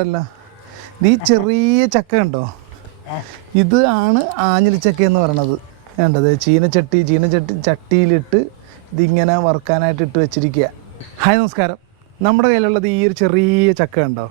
കണ്ടല്ലോ ഇത് ഈ ചെറിയ ചക്ക ഉണ്ടോ ഇത് ആണ് ആഞ്ഞിലിച്ചക്ക എന്ന് പറയണത്. വേണ്ടത് ചീനച്ചട്ടി ചീനച്ചട്ടി ചട്ടിയിലിട്ട് ഇതിങ്ങനെ വറുക്കാനായിട്ട് ഇട്ട് വെച്ചിരിക്കുക ഹായ് നമസ്കാരം. നമ്മുടെ കയ്യിലുള്ളത് ഈ ഒരു ചെറിയ ചക്ക കണ്ടോ?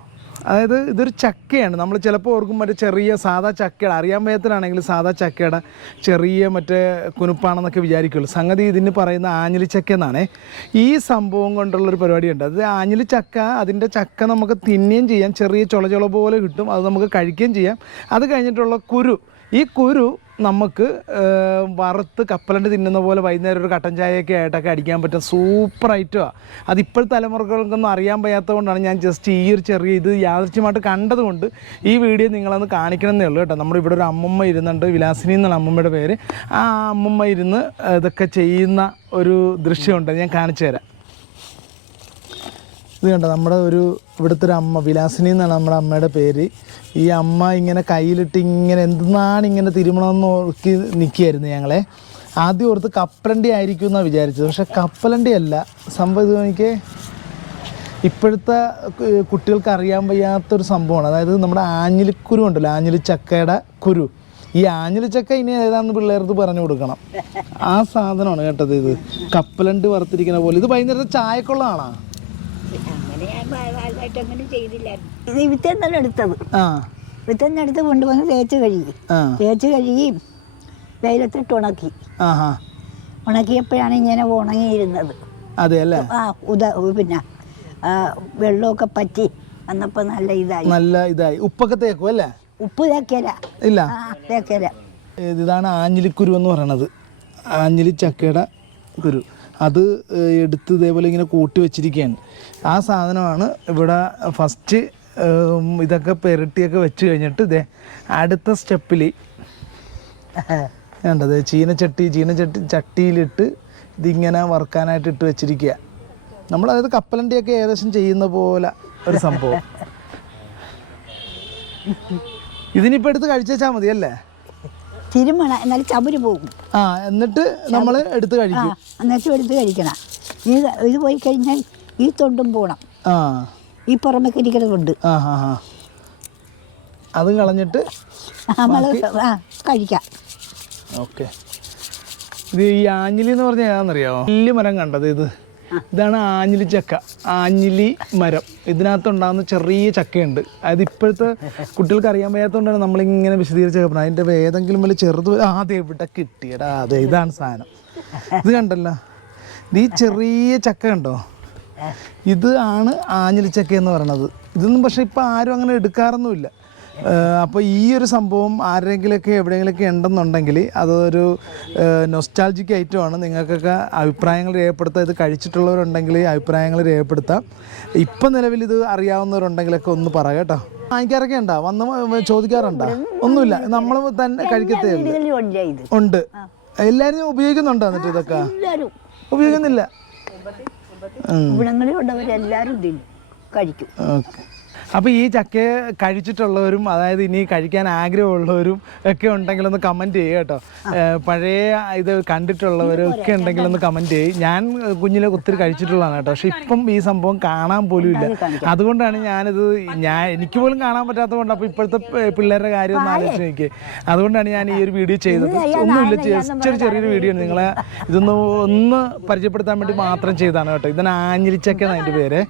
അതായത് ഇതൊരു ചക്കയാണ്. നമ്മൾ ചിലപ്പോൾ ഓർക്കും മറ്റേ ചെറിയ സാധാ ചക്കയുടെ അറിയാൻ വയ്യത്തിലാണെങ്കിൽ സാധാ ചക്കയുടെ ചെറിയ മറ്റേ കുനുപ്പാണെന്നൊക്കെ വിചാരിക്കുള്ളൂ. സംഗതി ഇതിന് പറയുന്ന ആഞ്ഞിലി ചക്ക എന്നാണേ. ഈ സംഭവം കൊണ്ടുള്ളൊരു പരിപാടിയുണ്ട്. അത് ആഞ്ഞിലി ചക്ക അതിന്റെ ചക്ക നമുക്ക് തിന്നുകയും ചെയ്യാം. ചെറിയ ചുള ചുള പോലെ കിട്ടും. അത് നമുക്ക് കഴിക്കുകയും ചെയ്യാം. അത് കഴിഞ്ഞിട്ടുള്ള കുരു. ഈ കുരു നമുക്ക് വറുത്ത് കപ്പലണ്ടി തിന്നുന്ന പോലെ വൈകുന്നേരം ഒരു കട്ടൻ ചായയൊക്കെ ആയിട്ടൊക്കെ അടിക്കാൻ പറ്റും. സൂപ്പർ ഐറ്റമാണ് അത് ഇപ്പോഴത്തെ തലമുറകൾക്കൊന്നും അറിയാൻ വയ്യാത്തതുകൊണ്ടാണ് ഞാൻ ജസ്റ്റ് ഈ ഒരു ചെറിയ ഇത് യാദൃശ്യമായിട്ട് കണ്ടതുകൊണ്ട് ഈ വീഡിയോ നിങ്ങളൊന്ന് കാണിക്കണമെന്നേ ഉള്ളൂ കേട്ടോ. നമ്മുടെ ഇവിടെ ഒരു അമ്മമ്മ ഇരുന്നുണ്ട്. വിലാസിനി എന്നാണ് അമ്മമ്മയുടെ പേര്. ആ അമ്മമ്മ ഇരുന്ന് ഇതൊക്കെ ചെയ്യുന്ന ഒരു ദൃശ്യമുണ്ട്. ഞാൻ കാണിച്ചു തരാം. ഇത് കണ്ടോ? നമ്മുടെ ഒരു ഇവിടുത്തെ ഒരു അമ്മ വിലാസിനി എന്നാണ് നമ്മുടെ അമ്മയുടെ പേര്. ഈ അമ്മ ഇങ്ങനെ കയ്യിലിട്ട് ഇങ്ങനെ എന്തെന്നാണ് ഇങ്ങനെ തിരുമണമെന്ന് നോക്കി നിൽക്കുകയായിരുന്നു ഞങ്ങളെ. ആദ്യം ഓർത്ത് കപ്പലണ്ടി ആയിരിക്കും എന്നാണ് വിചാരിച്ചത്. പക്ഷെ കപ്പലണ്ടി അല്ല. സംഭവം ഇത് എനിക്ക് ഇപ്പോഴത്തെ കുട്ടികൾക്ക് അറിയാൻ വയ്യാത്തൊരു സംഭവമാണ്. അതായത് നമ്മുടെ ആഞ്ഞിലിക്കുരു ഉണ്ടല്ലോ ആഞ്ഞിലിച്ചക്കയുടെ കുരു. ഈ ആഞ്ഞിലിച്ചക്ക ഇനി ഏതാണെന്ന് പിള്ളേർക്ക് പറഞ്ഞു കൊടുക്കണം. ആ സാധനമാണ് കേട്ടത് ഇത്. കപ്പലണ്ടി വറുത്തിരിക്കുന്ന പോലെ. ഇത് വൈകുന്നേരത്തെ ചായക്കുള്ളതാണോ അങ്ങനെ ഞാൻ വലുതായിട്ട് അങ്ങനെ ചെയ്തില്ലായിരുന്നു. ഇത് വിത്തൻ തന്നെ എടുത്തത്. ആ. വിത്തൻ എടുത്ത് കൊണ്ടുവന്ന് തേച്ച് കഴുകി. തേച്ച് കഴുകി വെയിലത്തിട്ട് ഉണക്കി. ഉണക്കിയപ്പോഴാണ് ഇങ്ങനെ ഉണങ്ങിയിരുന്നത്. അതെയല്ലേ ആ ഉദ പിന്നെ വെള്ളമൊക്കെ പറ്റി വന്നപ്പോൾ നല്ല ഇതായി. നല്ല ഇതായി. ഉപ്പൊക്കെ തേക്കും അല്ലേ? ഉപ്പ് തേക്കല. ഇല്ല. തേക്കല. ഇതാണ് ആഞ്ഞിലിക്കുരു എന്ന് പറയണത്? ആഞ്ഞിലി ചക്കയുടെ കുരു. അത് എടുത്ത് ഇതേപോലെ ഇങ്ങനെ കൂട്ടി വെച്ചിരിക്കുകയാണ്. ആ സാധനമാണ് ഇവിടെ ഫസ്റ്റ് ഇതൊക്കെ പെരട്ടിയൊക്കെ വെച്ച് കഴിഞ്ഞിട്ട് ഇതേ അടുത്ത സ്റ്റെപ്പിൽ വേണ്ടത് ചീനച്ചട്ടി ചീനച്ചട്ടി ചട്ടിയിലിട്ട് ഇതിങ്ങനെ വറുക്കാനായിട്ട് ഇട്ട് വെച്ചിരിക്കുക. നമ്മൾ അതായത് കപ്പലണ്ടിയൊക്കെ ഏകദേശം ചെയ്യുന്ന പോലെ ഒരു സംഭവം. ഇതിനിപ്പോൾ എടുത്ത് കഴിച്ചാൽ മതി അല്ലേ തിരുമണ എന്നാൽ ചവര് പോകും. ആ എന്നിട്ട് നമ്മൾ എടുത്ത് ആ കഴിക്കും. എന്നിട്ട് എടുത്ത് കഴിക്കണം. ഈ ഇത് പോയി കഴിഞ്ഞാൽ ഈ തൊണ്ടും പോകണം ആ. ഈ പുറമൊക്കെ ഇരിക്കുന്നതുണ്ട് ആ ഹാ ഹാ അത് കളഞ്ഞിട്ട് നമ്മൾ ആ കഴിക്കാം. ഓക്കെ. ഇത് ഈ ആഞ്ഞിലി എന്ന് പറഞ്ഞാൽ ഏതാണെന്നറിയാമോ വലിയ മരം കണ്ടത് ഇത്. ഇതാണ് ആഞ്ഞിലി ചക്ക ആഞ്ഞിലി മരം. ഇതിനകത്തുണ്ടാകുന്ന ചെറിയ ചക്കയുണ്ട്. അതായത് ഇപ്പോഴത്തെ കുട്ടികൾക്ക് അറിയാൻ വയ്യാത്തതുകൊണ്ടാണ് നമ്മളിങ്ങനെ വിശദീകരിച്ച് കേൾക്കുന്നത്. അതിന്റെ ഏതെങ്കിലും വലിയ ചെറുത് ആദ്യം എവിടെ കിട്ടിയടാ. അതെ ഇതാണ് സാധനം. ഇത് കണ്ടല്ലോ. ഈ ചെറിയ ചക്ക കണ്ടോ? ഇത് ആണ് ആഞ്ഞിലി ചക്ക എന്ന് പറയണത് ഇതൊന്നും പക്ഷെ ഇപ്പം ആരും അങ്ങനെ എടുക്കാറൊന്നുമില്ല. അപ്പോൾ ഈ ഒരു സംഭവം ആരെങ്കിലുമൊക്കെ എവിടെയെങ്കിലുമൊക്കെ ഉണ്ടെന്നുണ്ടെങ്കിൽ അതൊരു നൊസ്റ്റാൾജിക് ഐറ്റമാണ് നിങ്ങൾക്കൊക്കെ അഭിപ്രായങ്ങൾ രേഖപ്പെടുത്താം. ഇത് കഴിച്ചിട്ടുള്ളവരുണ്ടെങ്കിൽ അഭിപ്രായങ്ങൾ രേഖപ്പെടുത്താം. ഇപ്പം നിലവിൽ ഇത് അറിയാവുന്നവരുണ്ടെങ്കിലൊക്കെ ഒന്ന് പറ കേട്ടോ. വാങ്ങിക്കാറൊക്കെ ഉണ്ടോ? വന്ന് ചോദിക്കാറുണ്ടോ? ഒന്നുമില്ല. നമ്മൾ തന്നെ കഴിക്കത്തേ ഉണ്ട് എല്ലാവരും ഉപയോഗിക്കുന്നുണ്ടോ എന്നിട്ട് ഇതൊക്കെ? ഉപയോഗിക്കുന്നില്ല. ഇവിടങ്ങളിലുള്ളവരെല്ലാവരും കഴിക്കും. ഓക്കെ. അപ്പോൾ ഈ ചക്ക കഴിച്ചിട്ടുള്ളവരും അതായത് ഇനി കഴിക്കാൻ ആഗ്രഹമുള്ളവരും ഒക്കെ ഉണ്ടെങ്കിൽ ഒന്ന് കമന്റ് ചെയ്യുക കേട്ടോ. പഴയ ഇത് കണ്ടിട്ടുള്ളവരും ഒക്കെ ഉണ്ടെങ്കിൽ ഒന്ന് കമന്റ് ചെയ്യും. ഞാൻ കുഞ്ഞിലെ ഒത്തിരി കഴിച്ചിട്ടുള്ളതാണ് കേട്ടോ. പക്ഷെ ഇപ്പം ഈ സംഭവം കാണാൻ പോലും ഇല്ല. അതുകൊണ്ടാണ് ഞാനിത് ഞാൻ എനിക്ക് പോലും കാണാൻ പറ്റാത്തതുകൊണ്ട് അപ്പോൾ ഇപ്പോഴത്തെ പിള്ളേരുടെ കാര്യം ഒന്ന് ആലോചിച്ച് നോക്കി അതുകൊണ്ടാണ് ഞാൻ ഈ ഒരു വീഡിയോ ചെയ്തത്. ഒന്നുമില്ല ജസ്റ്റ് ഒരു ചെറിയൊരു വീഡിയോ ആണ്. നിങ്ങളെ ഇതൊന്ന് ഒന്ന് പരിചയപ്പെടുത്താൻ വേണ്ടി മാത്രം ചെയ്തതാണ് കേട്ടോ. ഇതിന് ആഞ്ഞിരിച്ചൊക്കെയാണ് അതിന്റെ പേര്.